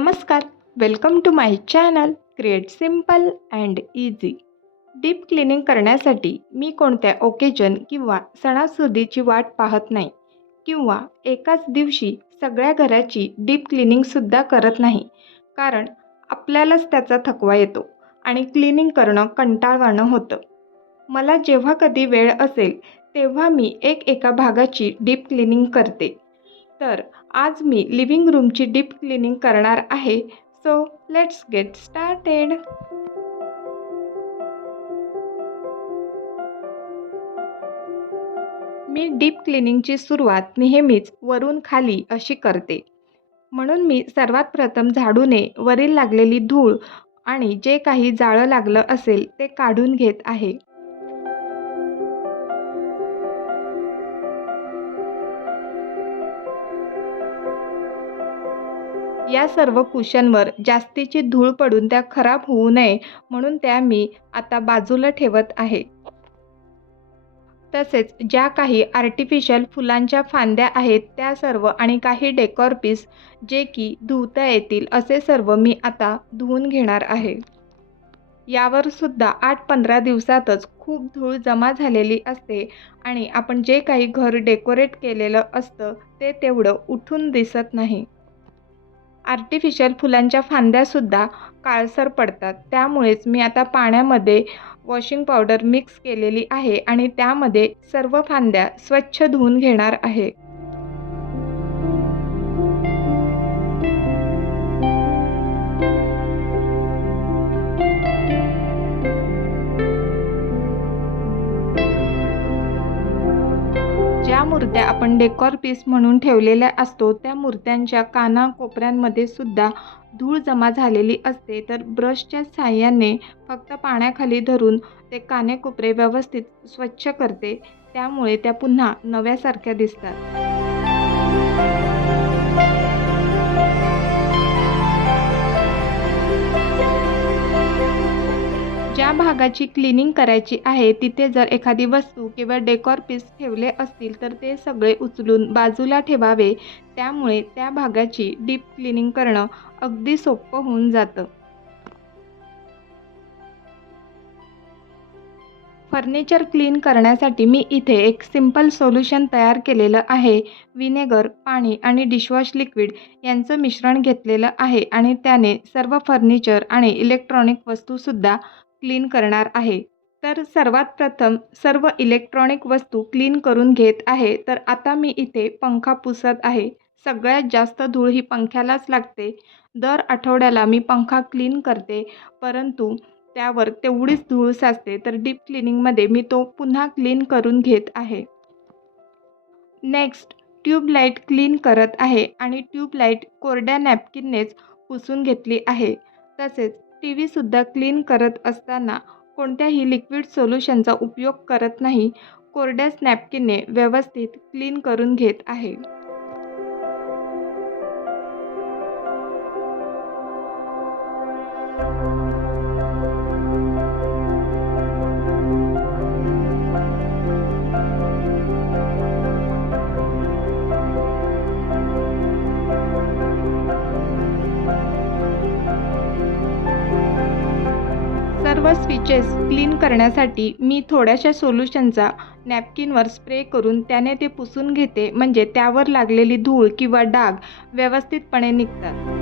नमस्कार, welcome to my channel create simple and easy. Deep cleaning करण्यासाठी मी कोणत्या ओकेजन किंवा सणासुदीची वाट पाहत नाही किंवा एकाच दिवशी सगळ्या घराची डीप क्लिनिंगसुद्धा करत नाही, कारण आपल्यालाच त्याचा थकवा येतो आणि क्लिनिंग करणं कंटाळवाणं होतं. मला जेव्हा कधी वेळ असेल तेव्हा मी एका भागाची डीप क्लिनिंग करते. तर आज मी लिव्हिंग रूमची डीप क्लिनिंग करणार आहे. So let's get started. मी डीप क्लिनिंगची सुरुवात नेहमीच वरून खाली अशी करते. म्हणून मी सर्वात प्रथम झाडूने वरील लागलेली धूळ आणि जे काही जाळं लागलं असेल ते काढून घेत आहे. या सर्व कुशनवर जास्तीची धूळ पडून त्या खराब होऊ नये म्हणून त्या मी आता बाजूला ठेवत आहे. तसेच ज्या काही आर्टिफिशियल फुलांच्या फांद्या आहेत त्या सर्व आणि काही डेकोर पीस जे की धुता येतील असे सर्व मी आता धुवून घेणार आहे. यावर सुद्धा 8-15 दिवसातच खूप धूळ जमा झालेली असते आणि आपण जे काही घर डेकोरेट केलेलं असतं ते तेवढं उठून दिसत नाही. आर्टिफिशियल फुलांच्या फांद्यासुद्धा काळसर पडतात. त्यामुळेच मी आता पाण्यामध्ये वॉशिंग पावडर मिक्स केलेली आहे आणि त्यामध्ये सर्व फांद्या स्वच्छ धुवून घेणार आहे. ज्या मूर्त्या आपण डेकोर पीस म्हणून ठेवलेल्या असतो त्या मूर्त्यांच्या कानाकोपऱ्यांमध्ये सुद्धा धूळ जमा झालेली असते, तर ब्रशच्या साहाय्याने फक्त पाण्याखाली धरून ते कानेकोपरे व्यवस्थित स्वच्छ करते. त्यामुळे त्या पुन्हा नव्यासारख्या दिसतात. ज्या भागाची क्लिनिंग करायची आहे तिथे जर एखादी वस्तू किंवा डेकोर पीस ठेवले असतील तर ते सगळे उचलून बाजूला ठेवावे. त्यामुळे त्या भागाची डीप क्लिनिंग करणं अगदी सोपं होऊन जातं. फर्निचर क्लीन करण्यासाठी मी इथे एक सिंपल सोल्युशन तयार केलेलं आहे. व्हिनेगर, पाणी आणि डिशवॉश लिक्विड यांचं मिश्रण घेतलेलं आहे आणि त्याने सर्व फर्निचर आणि इलेक्ट्रॉनिक वस्तूसुद्धा क्लीन करणार आहे. तर सर्वात प्रथम सर्व इलेक्ट्रॉनिक वस्तू क्लीन करून घेत आहे. तर आता मी इथे पंखा पुसत आहे. सगळ्यात जास्त धूळ ही पंख्यालाच लागते. दर आठवड्याला मी पंखा क्लीन करते, परंतु त्यावर तेवढीच धूळ साचते, तर डीप क्लिनिंगमध्ये मी तो पुन्हा क्लीन करून घेत आहे. नेक्स्ट ट्यूबलाईट क्लीन करत आहे आणि ट्यूबलाईट कोरड्या नॅपकिननेच पुसून घेतली आहे. तसेच टीव्हीसुद्धा क्लीन करत असताना कोणत्याही लिक्विड सोल्युशनचा उपयोग करत नाही. कोरड्याच नॅपकिनने व्यवस्थित क्लीन करून घेत आहे. सर्व स्विचेस क्लीन करण्यासाठी मी थोड्याशा सोल्युशनचा नॅपकिनवर स्प्रे करून त्याने ते पुसून घेते, म्हणजे त्यावर लागलेली धूळ किंवा डाग व्यवस्थितपणे निघतात.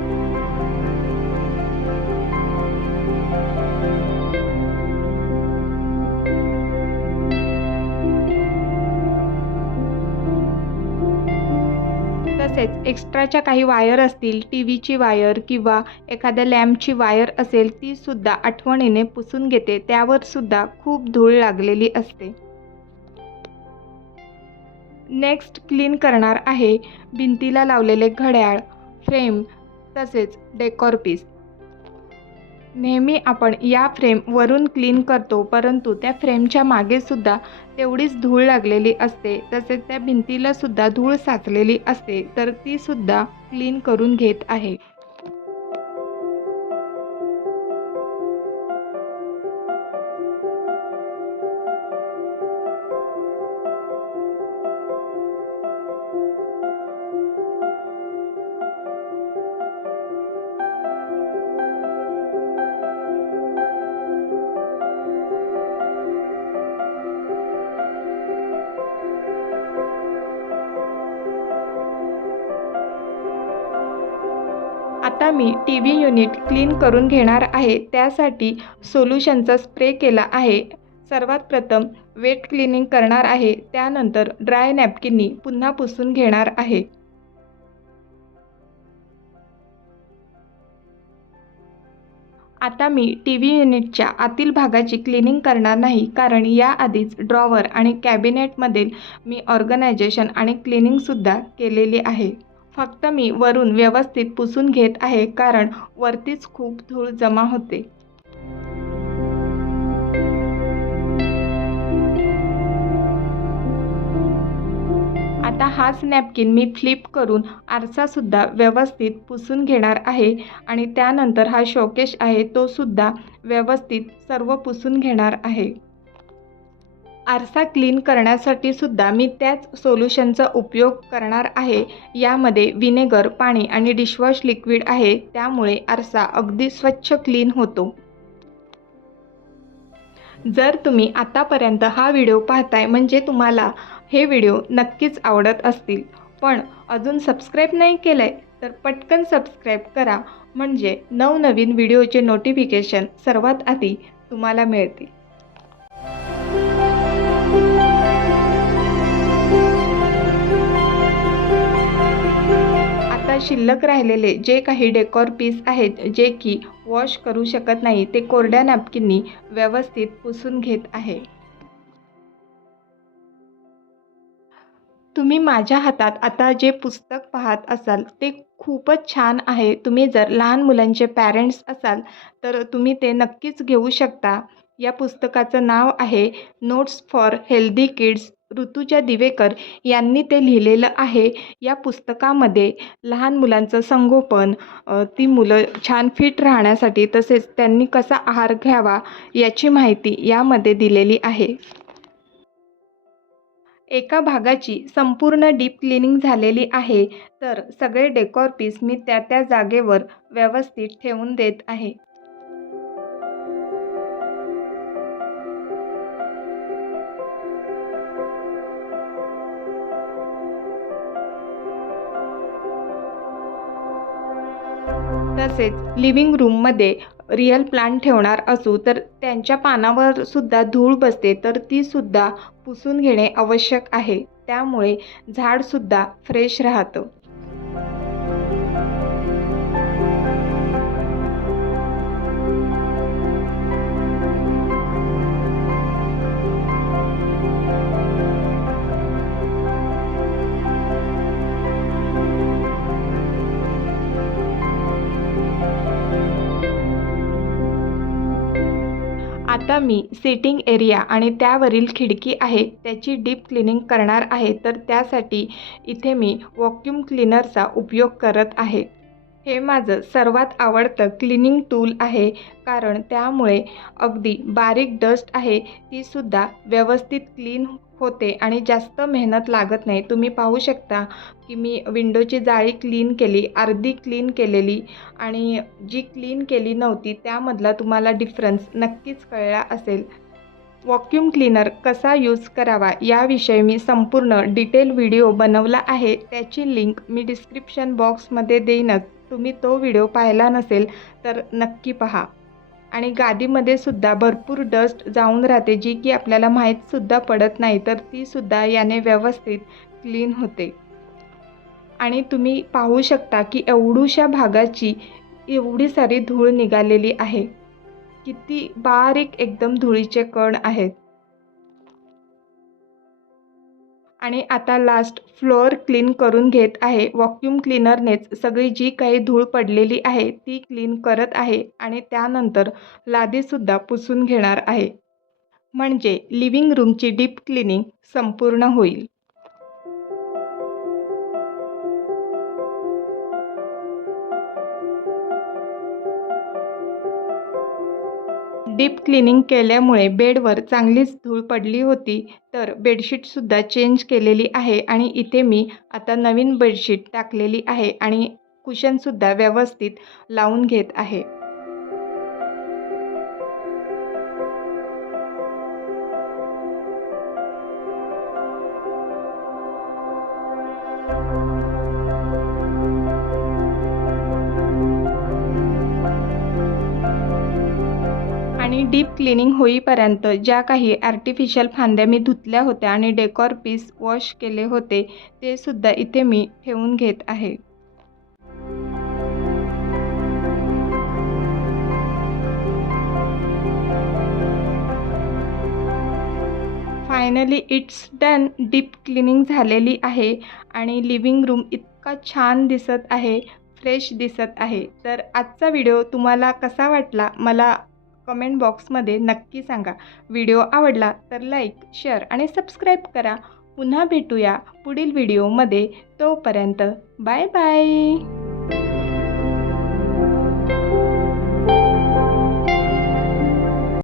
तसेच एक्स्ट्राच्या काही वायर असतील, टीव्हीची वायर किंवा एखाद्या लॅम्पची वायर असेल तीसुद्धा आठवणीने पुसून घेते. त्यावर सुद्धा खूप धूळ लागलेली असते. नेक्स्ट क्लीन करणार आहे भिंतीला लावलेले घड्याळ, फ्रेम तसेच डेकोर पीस. नेहमी आपण या फ्रेम वरून क्लीन करतो, परंतु त्या फ्रेमच्या मागे सुद्धा तेवढीच धूळ लागलेली असते. तसेच त्या भिंतीला सुद्धा धूळ साचलेली असते, तर ती सुद्धा क्लीन करून घेत आहे. आता मी टीव्ही युनिट क्लीन करून घेणार आहे. त्यासाठी सोल्युशनचा स्प्रे केला आहे. सर्वात प्रथम वेट क्लिनिंग करणार आहे. त्यानंतर ड्राय नॅपकिननी पुन्हा पुसून घेणार आहे. आता मी टीव्ही युनिटच्या आतील भागाची क्लिनिंग करणार नाही, कारण याआधीच ड्रॉवर आणि कॅबिनेटमधील मी ऑर्गनायझेशन आणि क्लिनिंगसुद्धा केलेली आहे. फक्त मी वरून व्यवस्थित पुसून घेत आहे, कारण वरतीच खूप धूळ जमा होते. आता हाच नॅपकिन मी फ्लिप करून आरसासुद्धा व्यवस्थित पुसून घेणार आहे आणि त्यानंतर हा शोकेस आहे तो सुद्धा व्यवस्थित सर्व पुसून घेणार आहे. आरसा क्लीन करण्यासाठी सुद्धा मी त्याच सोल्युशनचा उपयोग करणार आहे. यामध्ये व्हिनेगर, पाणी आणि डिशवॉश लिक्विड आहे, त्यामुळे आरसा अगदी स्वच्छ क्लीन होतो. जर तुम्ही आतापर्यंत हा व्हिडिओ पाहताय म्हणजे तुम्हाला हे व्हिडिओ नक्कीच आवडत असतील. पण अजून सबस्क्राईब नाही केलंय तर पटकन सबस्क्राईब करा, म्हणजे नवनवीन व्हिडिओचे नोटिफिकेशन सर्वात आधी तुम्हाला मिळतील. आता शिल्लक राहिलेले जे काही डेकोर पीस आहेत, जे की वॉश करू शकत नाही, ते कोरड्या नॅपकिननी व्यवस्थित पुसून घेत आहे. तुम्ही माझ्या हातात आता जे पुस्तक पाहत असाल ते खूपच छान आहे. तुम्ही जर लहान मुलांचे पॅरेंट्स असाल तर तुम्ही ते नक्कीच घेऊ शकता. या पुस्तकाचं नाव आहे notes for healthy kids. Rutuja Diwekar यांनी ते लिहिलेलं आहे. या पुस्तकामध्ये लहान मुलांचं संगोपन, ती मुलं छान फिट राहण्यासाठी, तसेच त्यांनी कसा आहार घ्यावा याची माहिती यामध्ये दिलेली आहे. एका भागाची संपूर्ण डीप क्लिनिंग झालेली आहे, तर सगळे डेकोर पीस मी त्या त्या जागेवर व्यवस्थित ठेवून देत आहे. तसेच लिव्हिंग रूममध्ये रिअल प्लांट ठेवणार असू तर त्यांच्या पानावर सुद्धा धूळ बसते, तर ती सुद्धा पुसून घेणे आवश्यक आहे. त्यामुळे झाडसुद्धा फ्रेश राहतं. आता मी सिटिंग एरिया आणि त्यावरील खिडकी आहे त्याची डीप क्लिनिंग करणार आहे. तर त्यासाठी इथे मी व्हॅक्यूम क्लीनरचा उपयोग करत आहे. हे माझं सर्वात आवडतं क्लिनिंग टूल आहे, कारण त्यामुळे अगदी बारीक डस्ट आहे तीसुद्धा व्यवस्थित क्लीन होते आणि जास्त मेहनत लागत नाही. तुम्ही पाहू शकता की मी विंडोची जाळी क्लीन केली, अर्धी क्लीन केलेली आणि जी क्लीन केली नव्हती त्यामधला तुम्हाला डिफरन्स नक्कीच कळला असेल. व्हॅक्यूम क्लीनर कसा यूज करावा याविषयी मी संपूर्ण डिटेल व्हिडिओ बनवला आहे. त्याची लिंक मी डिस्क्रिप्शन बॉक्समध्ये देईनच. तुम्ही तो व्हिडिओ पाहिला नसेल तर नक्की पहा. आणि गादीमध्ये सुद्धा भरपूर डस्ट जाऊन राहते, जी की आपल्याला माहीतसुद्धा पडत नाही, तर तीसुद्धा याने व्यवस्थित क्लीन होते. आणि तुम्ही पाहू शकता की एवढूशा भागाची एवढी सारी धूळ निघालेली आहे. किती बारीक एकदम धुळीचे कण आहेत. आणि आता लास्ट फ्लोअर क्लीन करून घेत आहे. व्हॅक्यूम क्लीनरनेच सगळी जी काही धूळ पडलेली आहे ती क्लीन करत आहे आणि त्यानंतर लादीसुद्धा पुसून घेणार आहे. म्हणजे लिव्हिंग रूमची डीप क्लिनिंग संपूर्ण होईल. डीप क्लिनिंग केल्यामुळे बेडवर चांगलीच धूळ पडली होती, तर बेडशीटसुद्धा चेंज केलेली आहे आणि इथे मी आता नवीन बेडशीट टाकलेली आहे आणि कुशनसुद्धा व्यवस्थित लावून घेत आहे. आणि डीप क्लिनिंग होईपर्यंत ज्या काही आर्टिफिशियल फांद्या मी धुतल्या होत्या आणि डेकॉर पीस वॉश केले होते ते सुद्धा इथे मी ठेवून घेत आहे. Finally it's done. Deep cleaning झालेली आहे आणि लिव्हिंग रूम इतका छान दिसत आहे, फ्रेश दिसत आहे. तर आजचा व्हिडिओ तुम्हाला कसा वाटला मला कमेंट बॉक्समध्ये नक्की सांगा. व्हिडिओ आवडला तर लाईक, शेअर आणि सबस्क्राईब करा. पुन्हा भेटूया पुढील व्हिडिओमध्ये. तोपर्यंत बाय बाय.